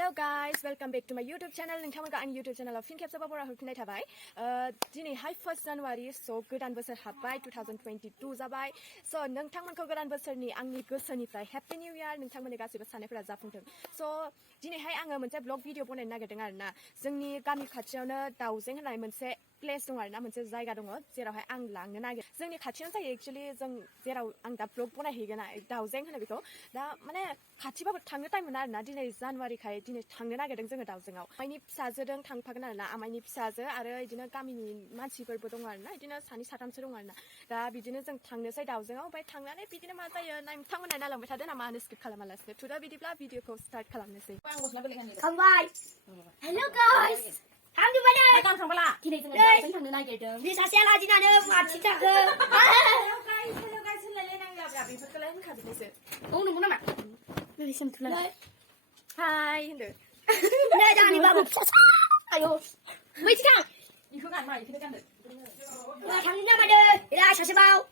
Hello guys, welcome back to my YouTube channel. नोंथांमोनखौ आंनि YouTube channel of फिन खेबसेबाव बराय हरफिननाय थाबाय। दिनैहाय 1 January so गोदान बोसोर हाबबाय 2022 जाबाय। So नोंथांमोनखौ गोदान बोसोरनि आंनि गोसोनिफ्राय Happy New Year नोंथांमोननि गासैबो साननायफोरा जाफुंथों। So दिनैहाय आङो मोनसे ब्लग भिडिअ बनायनो नागिरदों आरोना। जोंनि गामि खाथियावनो दाउजें होननाय मोनसे प्लेस दं आरोना, मोनसे जायगा दङ जेरावहाय आं लांनो नागिर। जोंनि खाथियावनो जायो एक्चुअली जों जेराव आं दा ब्लग बनायहैगोन दाउजें होनो बेखौ। दा माने खाथिबाबो थांनो टाइम मोना आरोना। दिनै जानुवारिखाय दिनै थांनो नागिरदों जोङो दाउजेंआव। आमाइनि फिसाजोजों थांफागोन आरोना, आमाइनि फिसाजो आरो बिदिनो गामिनि मानसिफोरबो दङ आरोना, बिदिनो सानै साथामसो दङ आरोना। दा बिदिनो जों थांनोसै दाउजेंआव, ओमफ्राय थांनानै बिदिनो मा जायो नोंथांमोना नायलांबाय थादो ना मानो स्किप खालामालासिनो। थुदा बिदिब्ला भिडिअखौ स्टार्ट खालामनोसै। Amai. Hello guys. Tham đi đây. Con không bala. Thì này chúng thằng này kể đường. Đi xa xe là gì nào mà chỉ chắc cơ. Hello guys, xin lên anh gặp bị phật lên khả bị sự. Ông đừng có nằm. Đây xem thử lại. Hi, được. Đây ra đi vào một. Ayo. Mấy chị thằng. Đi không ăn mày, không ăn được. Thằng nào mà đây. Đi ra sao bao.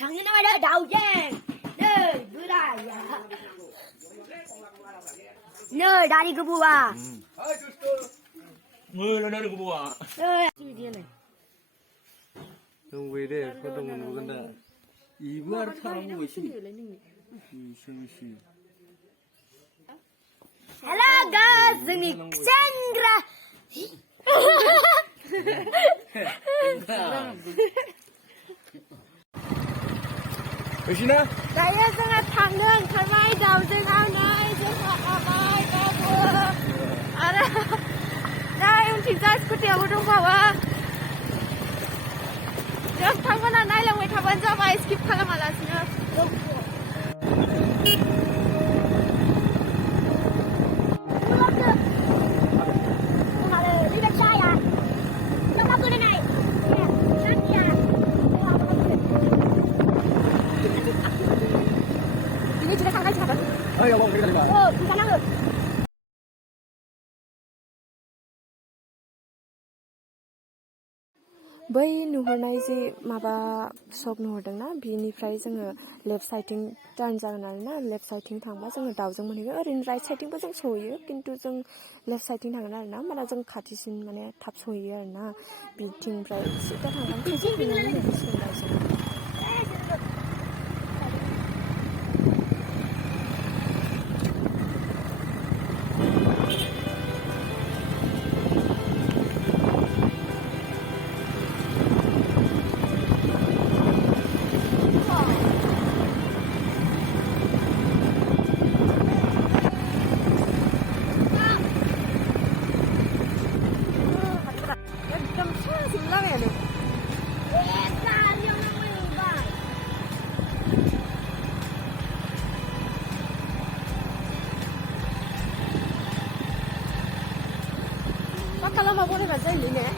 Thằng nào mà đây đầu giang. Đây, bữa đây. Nơi 다리 그 부와. 뭘 나는 거 봐. 뒤에네. 왜 이래? 그동안 먹은다. 이부하를 타는 거 있지? 이승씨. Hello guys, ini Sandra. 여신아? Đây là thằng nương, thằng mai đầu trên ao này, trên họ mai cái vừa. Đây ông chỉ ra cái tiểu của chúng bảo à. Được thằng con này là người thằng bên ra bài skip khá là mà là nữa. 여보, 그래 가지 마. 괜찮아. बै नुहुरनाय जे माबा शप नुहुरदोंना बिनिफ्राय जोङो left साइडथिं टार्न जागोन आरोना। Left साइडथिं थांबा जोङो दाउजों मोनहैगोन। ओरैनो राइट साइडथिंबो जों सहैयो, खिन्थु जों लेफ्ट साइडथिं थांगोन आरोना। होमबाना जों खाथिसिन माने थाब सहैयो आरोना। बिथिंनिफ्राय सिदा थांनानै फैसिगोन दाउजों। Kalau mau boleh baca ini nih.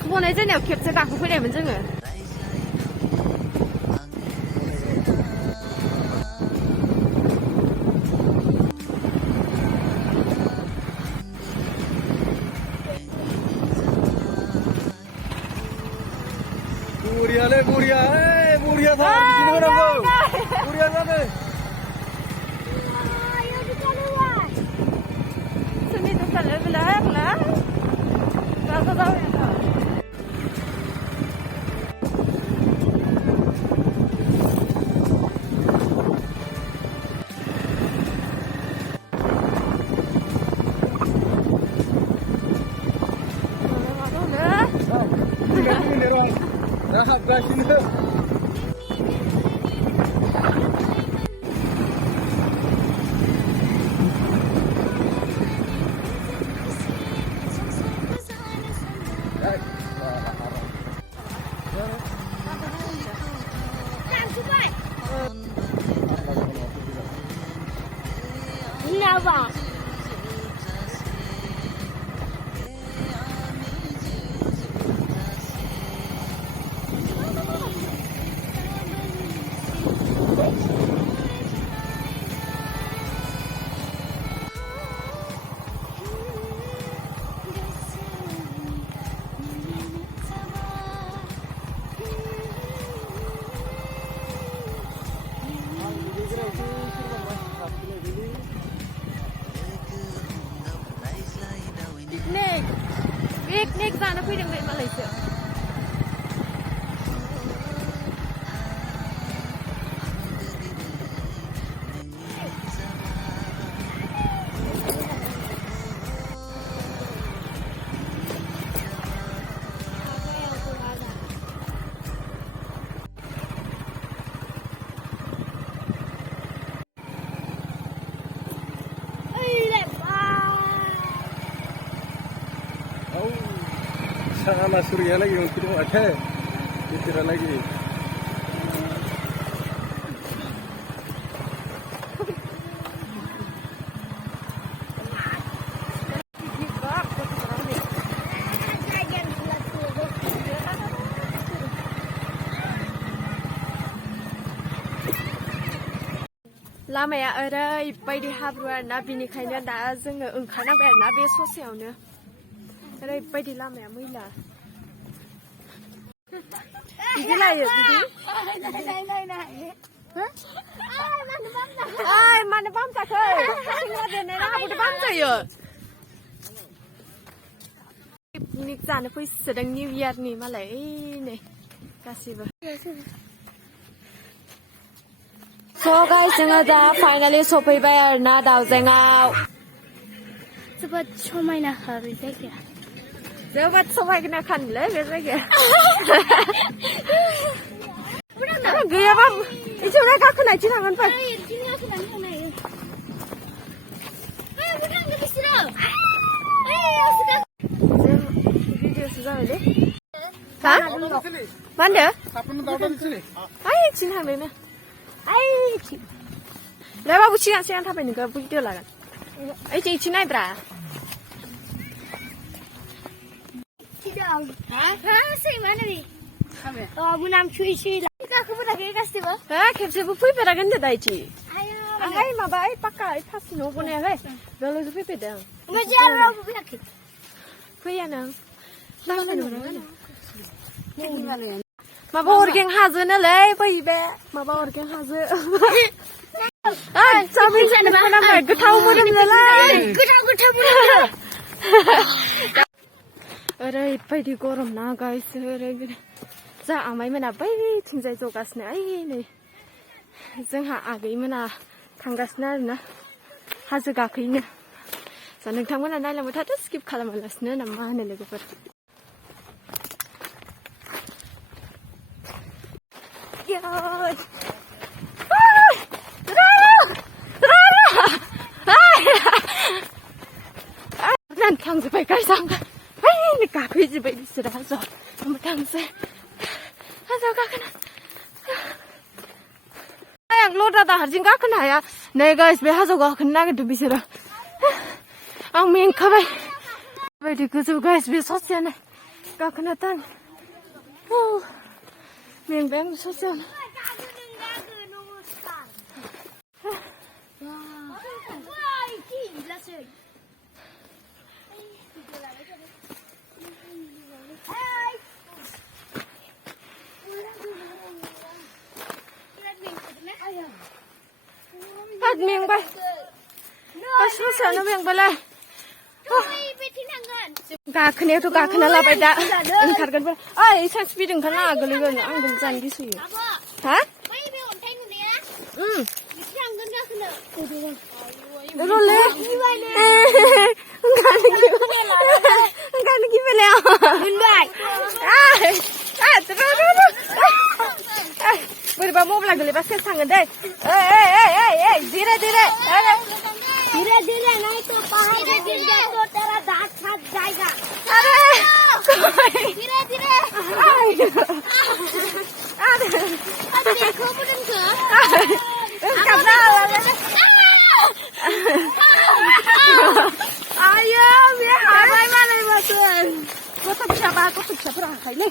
First बनाय जानायाव खेबसे गाखोफैनायमोन जोङो Burialah, buria, buria था किसी को ना buria जाने sini tuh kalau belakang lah rasa tahu ya tak Rahab gashin है Kenapa? Piknik sana pwedeng may Malaysia. Sama surya lagi untuk ada bicara lagi लामाया ओरैबायदि हाब्रु आरोना बिनिखायनो दा जोङो ओंखारनांबाय आरोना बे ससेयावनो ओरैबायदि लामाया मैला बिदि लायो बिदि ओइ मानो बाम जाखो सिङाव दोननाय राहाबोथ' बाम जायो पिकनिक जानो फैसोदों निउ इयारनि मालाय नै गासिबो So guys, जोङो दा फाइनालि सफैबाय आरोना दाउजेंआव जोबोद समायना बे जायगाया जोबोद समायना खानलै बे जायगाया गैयाबा इथिंनो गाखोनायथिं थांगोन फै भिडिअसो जाबायलै हा मा होनदो ओइ इथिं थांदोंनो Lah babu siang थाबाय नोंखौ भिडिअ लागोन ओइथिं इथिं नायब्रा खेबसेबो फैफेराखै होनदो दा इथिं आंहाय माबा ओइ पाक्का ओइ फासि न' बनायाखै बेयावल'सो फैफेरदों फैया नों माबा अरगें हाजो नालाय फैबे माबा अरगें हाजो चावमिन जानो बानाय गोथाव मोदोमनालाय गोथाव मोदोमो ओरैबायदि गरम ना गाइस ओरैबायदि जा आमाइमोना बैथिंजाय जगासिनो ओइ नै जोंहा आगैमोना थांगासिनो आरोना हाजो गाखोयैनो जा नोंथांमोना नायलांबाय थादो स्किप खालामालासिनो ना मा होनो लोगोफोर 난 당수발 깔상가 아이 가피지발 있으라 하죠 한번 당수 하죠 가그나 아양 로다다 하진 가그나야 내가 있으면 하죠 가그나게 좀 비서라 앙민 가발 왜 그저 가있으면 소시하네 Kakanatan. Oh, membem sosial. Hạt miếng bay. Sosial nó miếng bay lại. गाखोनायाथ' गाखोना लाबाय दा ओंखारगोनबो ओइ सानसे बिदि ओंखारना गोलैगोन आं जानो गिसोयो हा रले ओंखारनो गिबायलाय मोनबाय बोरैबा मबाइला गोलैबा सेस थांगोन दै धीरे धीरे धीरे धीरे नहीं तो पहाड़ गिर गया तो तेरा दांत फट जाएगा अरे धीरे धीरे अरे देखो बुदन को कपड़ा आयो बे हाबाय मालाय बाथोन गथ' फिसाफोरा हाखायलै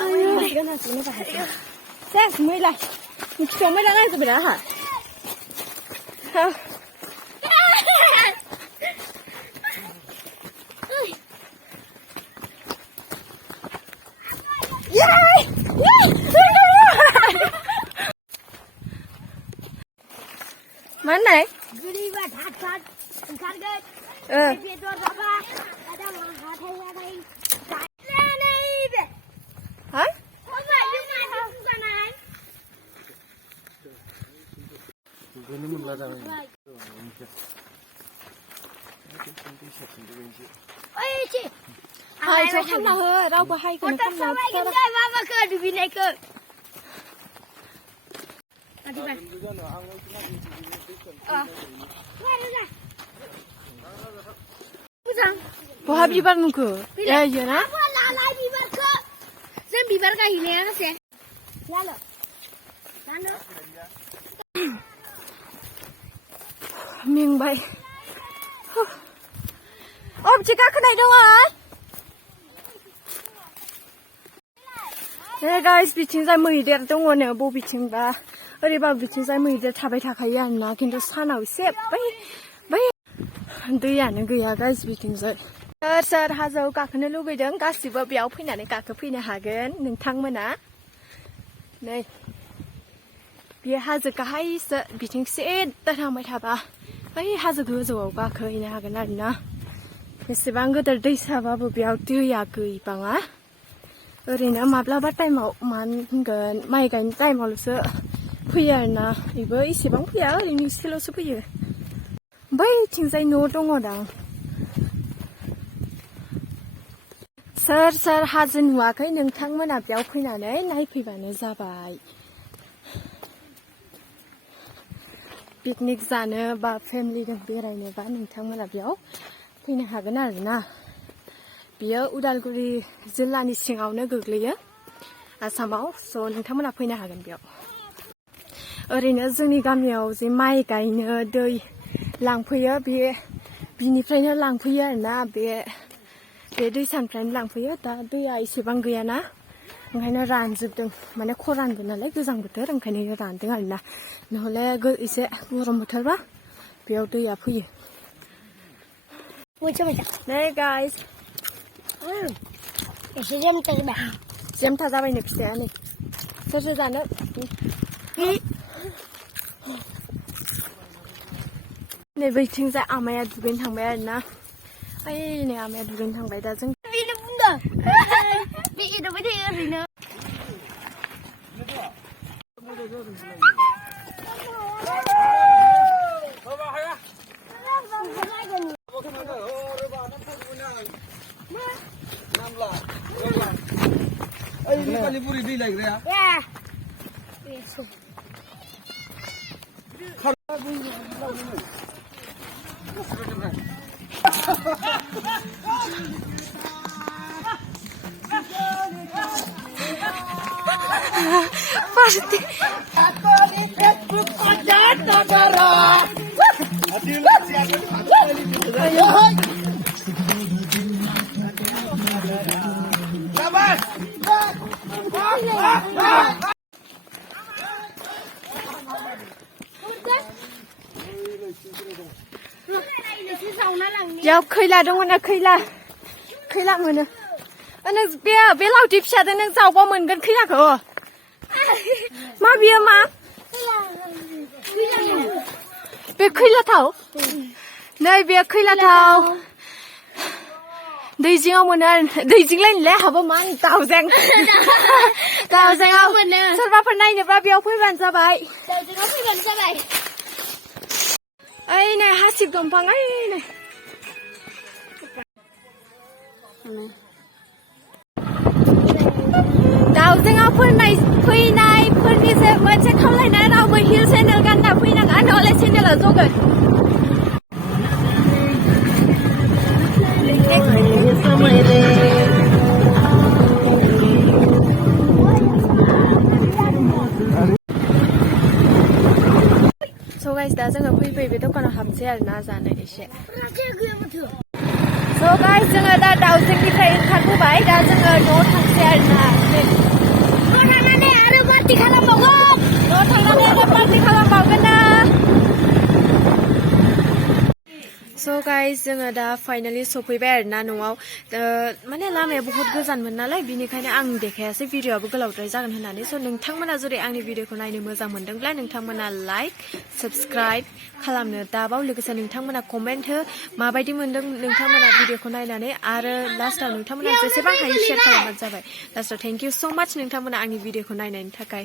आयो गना जुनो बाहाय सेस मैला फिसायाव मैला नांजोबबाय आहा Mana? Guri ba dhat dhat khar gay. Betor baba ada maha thai nahi. Nahi be. Ha? Baba you ma du nai. Gini mula dah. Oi chị. Hai cho khăm nào hơi, đâu có hay cái khăm nào. Baba ke du bi nai ke. Tadi ba. Bapa bibar muka. Ya ya na. Apa lalai bibar ke? Saya bibar kah ini ya sih? Lalu. Lalu. Miếng bay. Ôm chị cá cái này đâu à? Hey guys, biting zai mui der dong wo ne bo biting ba. Oreiba biting zai mui der थाबाय थाखायो आरोना खिन्थु सानाव एसे बै दैयानो गैया guys बिथिं जाय सोर हाजोआव गाखोनो लुगैदों गासिबो बेयाव फैनानै गाखोफैनो हागोन नोंथांमोना नै बे हाजो गाहायसो बिथिंसे थांबाय थाबा बै हाजो गोजौआव गाखोहैनो हागोन आरोना बेसेबां गिदिर दैसाबाबो बेयाव दैया गैबाङा ओरैनो माब्लाबा टाइमाव मा होनगोन माइ गायनाय टाइमावल'सो फैयो आरोना बेबो इसेबां फैया ओरैनो एसेल'सो फैयो बैथिंजाय न' दङ दां सोर सोर हाजो नुवाखै नोंथांमोना बेयाव फैनानै नायफैबानो जाबाय पिकनिक जानो बा फेमिलिजों बेरायनोबा नोंथांमोना बेयाव फैनो हागोन आरोना बियो उदालगुरि जिल्लानि सिङावनो गोग्लैयो आसामाव स' नोंथांमोना फैनो हागोन बेयाव ओरैनो जोंनि गामियाव जे माइ गायनो दै लांफैयो बिनिफ्रायनो लांफैयो आरोना बे दैसानिफ्रायनो लांफैयो दा दैया एसेबां गैयाना ओंखायनो रानजोबदों माने खरानबो नालाय गोजां बोथोर ओंखायनो रानदों आरोना नहले एसे गरम बोथोरबा बेयाव दैया फैयो नै गाइस एसे जेमथा जेमथा जाबायनो फिथाइया नै सोर सोर जानो नै बैथिंजाय आमाया दुगैनो थांबाय आरोना ओइ नै आमाया दुगैनो थांबाय दा जों बेनो बुंदों बे एदावबाय थायो ओरैनो Ini kali puri di lagi ya? Ya. Pasti. Ayo. जावना लांनि बेयाव खैला दङ ना खैला मोनो नों बे लावथि फिसाजों नों जावबा मोनगोन खैलाखौ मा बियो मा बे खैलाथाव नै बे खैलाथाव दै जिङाव मोनो दै जिंलायनोलाय हाबो मा दाउजेंआव सोरबाफोर नायनोबा बेयाव फैबानो जाबाय ओइ नै हासिब दंफां ओइ नै दाउजेंआव फैनायफोरनिसो मोनसे खावलायनाय रावबो हिल सेन्देल गानना फैनाङा नङालाय सेन्देला जगोन स' गाइस दा जोङो फैबाय बे दखानाव हाबसै आरोना जानो एसे स' गाइस जोङो दा दाउजेंनिफ्राय ओंखारबोबाय दा जोङो न'आव थांसै आरोना न'आव थांनानै आरो पार्टि खालामबावगोन ना स' गाइस जोङो दा फाइनालि सफैबाय आरोना न'आव माने लामाया बहुत गोजानमोन नालाय बिनिखायनो आं देखायासै भिडिअ'आबो गोलावद्राय जागोन होननानै स' नोंथांमोना जुदि आंनि भिडिअ'खौ नायनो मोजां मोनदोंब्ला नोंथांमोना लाइक साबस्क्राइब खालामनो दाबाव लोगोसे नोंथांमोना कमेन्ट हो माबायदि मोनदों नोंथांमोना भिडिअ'खौ नायनानै आरो लास्टआव नोंथांमोना जेसेबां हायो शेयार खालामबानो जाबाय लास्टआव थेंक इउ स' माच नोंथांमोना आंनि भिडिअ'खौ नायनायनि थाखाय